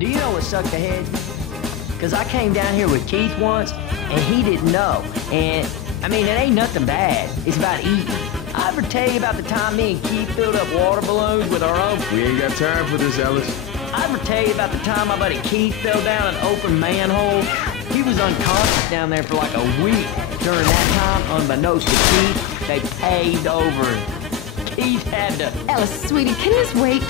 Do you know what sucked the head? Because I came down here with Keith once, and he didn't know. And, I mean, it ain't nothing bad. It's about eating. I ever tell you about the time me and Keith filled up water balloons with our own? We ain't got time for this, Ellis. I ever tell you about the time my buddy Keith fell down an open manhole? He was unconscious down there for like a week. During that time, unbeknownst to Keith, they paved over him. Keith had to... Ellis, sweetie, can this wait?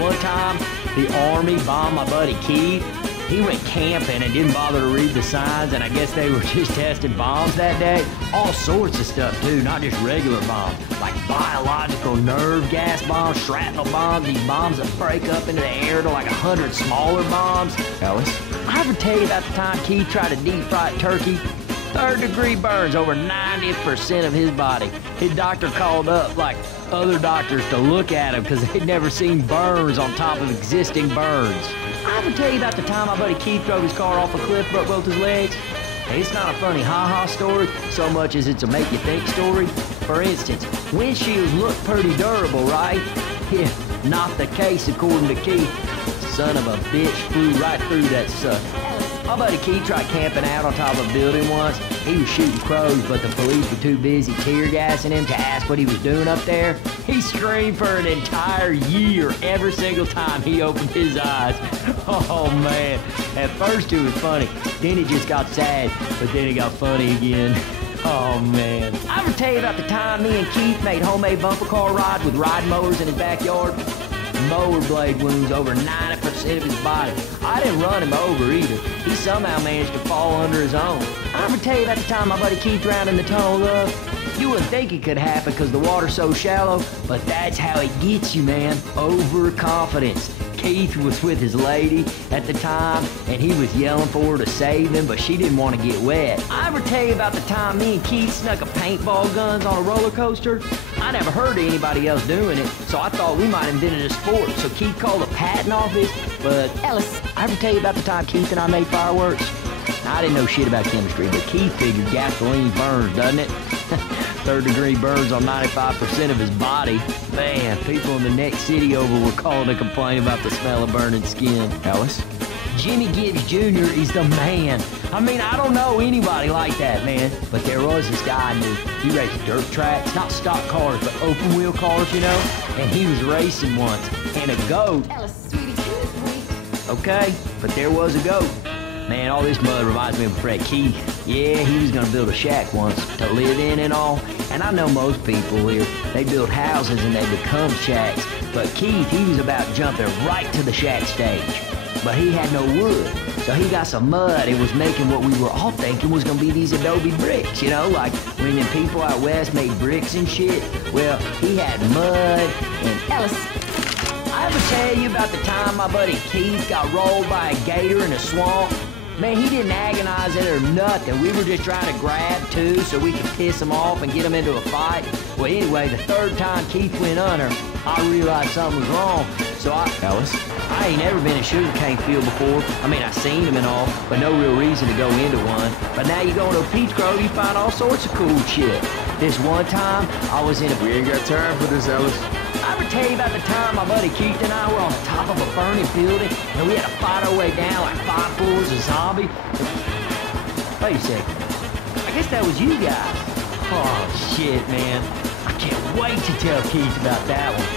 One time, the Army bombed my buddy Keith. He went camping and didn't bother to read the signs, and I guess they were just testing bombs that day. All sorts of stuff, too, not just regular bombs. Like biological nerve gas bombs, shrapnel bombs, these bombs that break up into the air to like 100 smaller bombs. Ellis? I ever tell you about the time Keith tried to deep-fry turkey? Third-degree burns over 90% of his body. His doctor called up, like, other doctors to look at him because they'd never seen burns on top of existing burns. I ever tell you about the time my buddy Keith drove his car off a cliff but broke his legs? It's not a funny ha-ha story so much as it's a make-you-think story. For instance, windshields look pretty durable, right? Yeah, not the case according to Keith. Son of a bitch flew right through that sucker. My buddy Keith tried camping out on top of a building once. He was shooting crows, but the police were too busy tear gassing him to ask what he was doing up there. He screamed for an entire year every single time he opened his eyes. Oh man, at first it was funny, then it just got sad, but then it got funny again. Oh man. I ever tell you about the time me and Keith made homemade bumper car rides with ride mowers in his backyard? Mower blade wounds over 90% of his body. I didn't run him over either. He somehow managed to fall under his own. I ever tell you about the time my buddy Keith drowned in the Tunnel of Love? You wouldn't think it could happen because the water's so shallow, but that's how it gets you, man. Overconfidence. Keith was with his lady at the time, and he was yelling for her to save him, but she didn't want to get wet. I ever tell you about the time me and Keith snuck a paintball guns on a roller coaster? I never heard of anybody else doing it, so I thought we might have invented a sport, so Keith called the patent office, but... Ellis. I ever tell you about the time Keith and I made fireworks? I didn't know shit about chemistry, but Keith figured gasoline burns, doesn't it? Third-degree burns on 95% of his body. Man, people in the next city over were calling to complain about the smell of burning skin. Ellis? Jimmy Gibbs Jr. is the man. I mean, I don't know anybody like that, man. But there was this guy I knew. He raced dirt tracks, not stock cars, but open-wheel cars, you know? And he was racing once. And a goat... Ellis, sweetie, can this wait? Okay, but there was a goat. Man, all this mud reminds me of Fred Keith. Yeah, he was gonna build a shack once to live in and all. And I know most people here, they build houses and they become shacks. But Keith, he was about jumping right to the shack stage. But he had no wood, so he got some mud and was making what we were all thinking was gonna be these adobe bricks, you know, like when them people out west made bricks and shit. Well, he had mud and... Ellis. I ever tell you about the time my buddy Keith got rolled by a gator in a swamp? Man, he didn't agonize it or nothing. We were just trying to grab two so we could piss him off and get him into a fight. Well, anyway, the third time Keith went under, I realized something was wrong. So Ellis? I ain't never been in a sugarcane field before. I mean, I seen them and all, but no real reason to go into one. But now you go into a peach grove, you find all sorts of cool shit. This one time, I was in a... We ain't got time for this, Ellis. I ever tell you about the time my buddy Keith and I were on the top of a burning building and we had to fight our way down like 5 floors of zombie? Wait a second. I guess that was you guys. Oh, shit, man. I can't wait to tell Keith about that one.